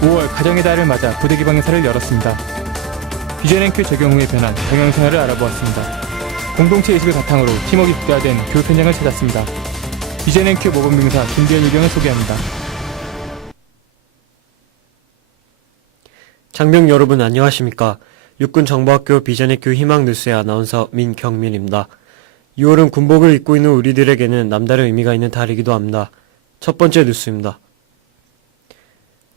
5월 가정의 달을 맞아 부대 개방 행사를 열었습니다. 비전앤큐 적용 후의 변화, 경영 생활을 알아보았습니다. 공동체 의식을 바탕으로 팀워크 극대화된 교육 현장을 찾았습니다. 비전앤큐 모범병사 김대현 일병을 소개합니다. 장병 여러분 안녕하십니까? 육군 정보학교 비전의교 희망뉴스의 아나운서 민경민입니다. 6월은 군복을 입고 있는 우리들에게는 남다른 의미가 있는 달이기도 합니다. 첫 번째 뉴스입니다.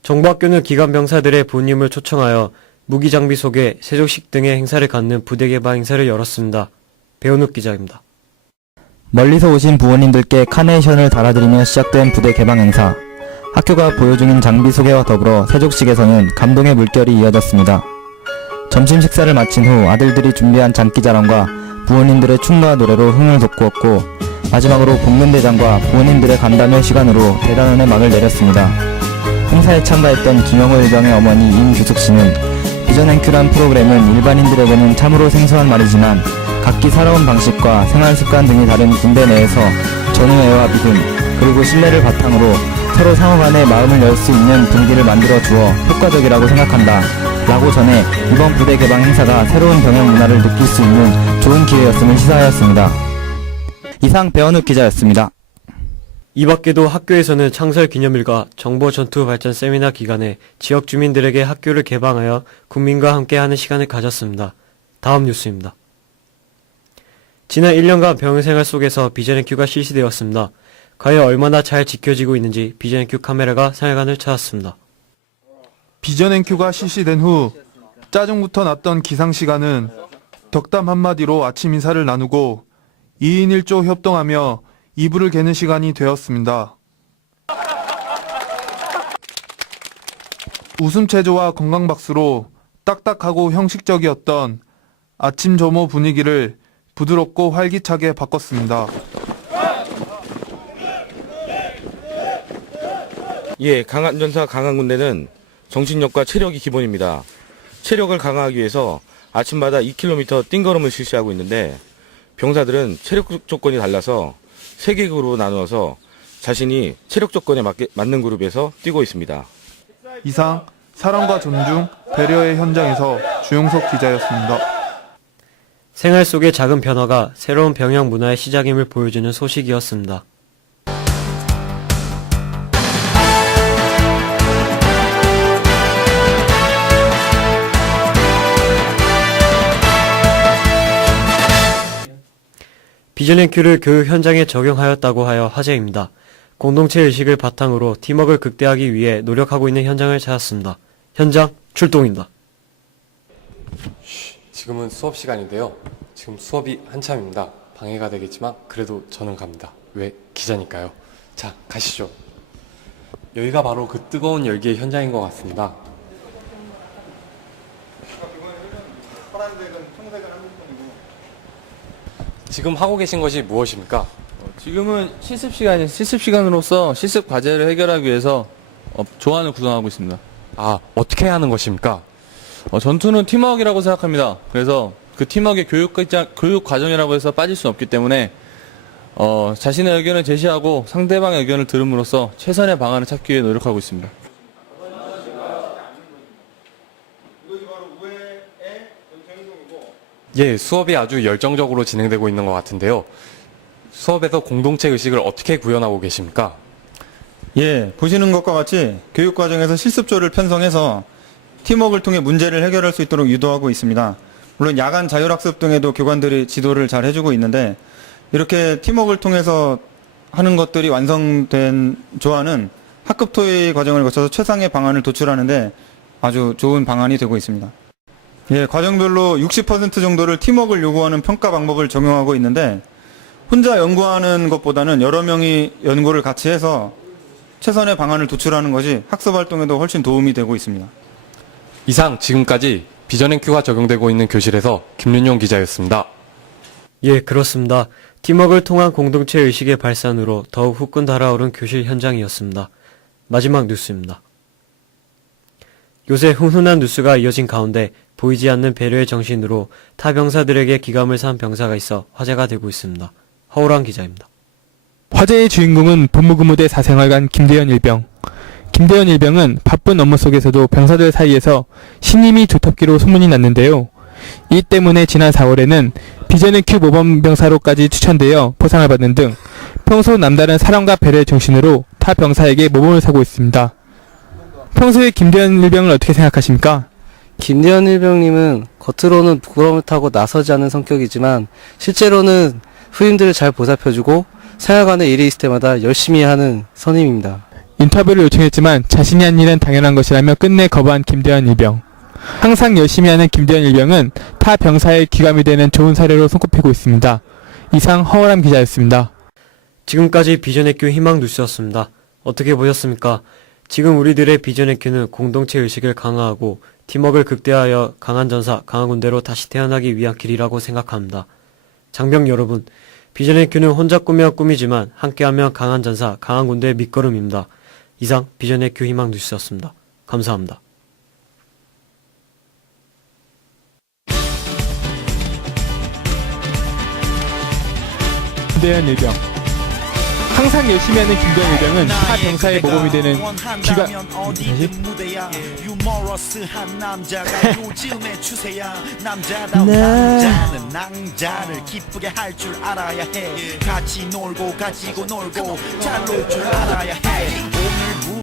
정보학교는 기관 병사들의 부임을 초청하여 무기 장비 소개, 세족식 등의 행사를 갖는 부대 개방 행사를 열었습니다. 배현욱 기자입니다. 멀리서 오신 부모님들께 카네이션을 달아드리며 시작된 부대 개방 행사. 학교가 중인 장비 소개와 더불어 세족식에서는 감동의 물결이 이어졌습니다. 점심 식사를 마친 후 아들들이 준비한 장기 자랑과 부모님들의 춤과 노래로 흥을 돋구었고 마지막으로 공군대장과 부모님들의 간담회 시간으로 대단원의 막을 내렸습니다. 행사에 참가했던 김영호 일병의 어머니 임규숙 씨는 비전앤큐란 프로그램은 일반인들에게는 참으로 생소한 말이지만 각기 살아온 방식과 생활 습관 등이 다른 군대 내에서 전우애와 믿음 그리고 신뢰를 바탕으로 서로 상호 간의 마음을 열 수 있는 분위기를 만들어 주어 효과적이라고 생각한다. 라고 전해 이번 부대 개방 행사가 새로운 병영 문화를 느낄 수 있는 좋은 기회였음을 시사하였습니다. 이상 배원욱 기자였습니다. 이 밖에도 학교에서는 창설 기념일과 정보 전투 발전 세미나 기간에 지역 주민들에게 학교를 개방하여 국민과 함께하는 시간을 가졌습니다. 다음 뉴스입니다. 지난 1년간 병영생활 속에서 비전앤큐가 실시되었습니다. 과연 얼마나 잘 지켜지고 있는지 비전앤큐 카메라가 생활관을 찾았습니다. 비전앤큐가 실시된 후 짜증부터 났던 기상시간은 덕담 한마디로 아침 인사를 나누고 2인 1조 협동하며 이불을 개는 시간이 되었습니다. 웃음 체조와 건강 박수로 딱딱하고 형식적이었던 아침 점호 분위기를 부드럽고 활기차게 바꿨습니다. 예, 강한 전사 강한 군대는 정신력과 체력이 기본입니다. 체력을 강화하기 위해서 아침마다 2km 띵걸음을 실시하고 있는데 병사들은 체력 조건이 달라서 세 개 그룹으로 나누어서 자신이 체력 조건에 맞게, 맞는 그룹에서 뛰고 있습니다. 이상 사랑과 존중, 배려의 현장에서 주용석 기자였습니다. 생활 속의 작은 변화가 새로운 병영 문화의 시작임을 보여주는 소식이었습니다. 비전앤큐를 교육 현장에 적용하였다고 하여 화제입니다. 공동체 의식을 바탕으로 팀워크를 극대화하기 위해 노력하고 있는 현장을 찾았습니다. 현장 출동입니다. 지금은 수업 시간인데요. 지금 수업이 한참입니다. 방해가 되겠지만 그래도 저는 갑니다. 왜? 기자니까요. 자, 가시죠. 여기가 바로 그 뜨거운 열기의 현장인 것 같습니다. 지금 하고 계신 것이 무엇입니까? 지금은 실습 시간이 실습 시간으로서 실습 과제를 해결하기 위해서 어, 조안을 구성하고 있습니다. 아, 어떻게 하는 것입니까? 어, 전투는 팀워크라고 생각합니다. 그래서 그 팀워크의 교육, 과정- 교육 과정이라고 해서 빠질 수 없기 때문에 어, 자신의 의견을 제시하고 상대방의 의견을 들음으로써 최선의 방안을 찾기 위해 노력하고 있습니다. 예, 수업이 아주 열정적으로 진행되고 있는 것 같은데요. 수업에서 공동체 의식을 어떻게 구현하고 계십니까? 예, 보시는 것과 같이 교육 과정에서 실습조를 편성해서 팀워크를 통해 문제를 해결할 수 있도록 유도하고 있습니다. 물론 야간 자율학습 등에도 교관들이 지도를 잘 해주고 있는데 이렇게 팀워크를 통해서 하는 것들이 완성된 조안은 학급 토의 과정을 거쳐서 최상의 방안을 도출하는데 아주 좋은 방안이 되고 있습니다. 예, 과정별로 60% 정도를 팀워크를 요구하는 평가 방법을 적용하고 있는데 혼자 연구하는 것보다는 여러 명이 연구를 같이 해서 최선의 방안을 도출하는 것이 학습 활동에도 훨씬 도움이 되고 있습니다. 이상 지금까지 비전앤큐가 적용되고 있는 교실에서 김윤용 기자였습니다. 예, 그렇습니다. 팀워크를 통한 공동체 의식의 발산으로 더욱 후끈 달아오른 교실 현장이었습니다. 마지막 뉴스입니다. 요새 훈훈한 뉴스가 이어진 가운데 보이지 않는 배려의 정신으로 타 병사들에게 기감을 산 병사가 있어 화제가 되고 있습니다. 허우랑 기자입니다. 화제의 주인공은 본무근무대 사생활관 김대현 일병. 김대현 일병은 바쁜 업무 속에서도 병사들 사이에서 신임이 두텁기로 소문이 났는데요. 이 때문에 지난 4월에는 비전의큐 모범병사로까지 추천되어 포상을 받는 등 평소 남다른 사랑과 배려의 정신으로 타 병사에게 모범을 사고 있습니다. 평소에 김대현 일병을 어떻게 생각하십니까? 김대현 일병님은 겉으로는 부끄러움을 타고 나서지 않는 성격이지만 실제로는 후임들을 잘 보살펴주고 생활관에 일이 있을 때마다 열심히 하는 선임입니다. 인터뷰를 요청했지만 자신이 한 일은 당연한 것이라며 끝내 거부한 김대현 일병. 항상 열심히 하는 김대현 일병은 타 병사의 귀감이 되는 좋은 사례로 손꼽히고 있습니다. 이상 허월함 기자였습니다. 지금까지 비전의 큐 희망 뉴스였습니다. 어떻게 보셨습니까? 지금 우리들의 비전의 큐는 공동체 의식을 강화하고 팀워크를 극대화하여 강한 전사, 강한 군대로 다시 태어나기 위한 길이라고 생각합니다. 장병 여러분, 비전의 큐는 혼자 꾸며 꾸미지만 함께하면 강한 전사, 강한 군대의 밑거름입니다. 이상 비전의 큐 희망 뉴스였습니다. 감사합니다. 김대현 일병. 항상 열심히 하는 김대현 일병은 타 병사의 모범이 되는 귀가 다시? 유머러스한 남자가 요즘의 추세야. 남자다운 남자는 낭자를 기쁘게 할 줄 알아야 해. 같이 놀고 가지고 놀고 잘 놀 줄 알아야 해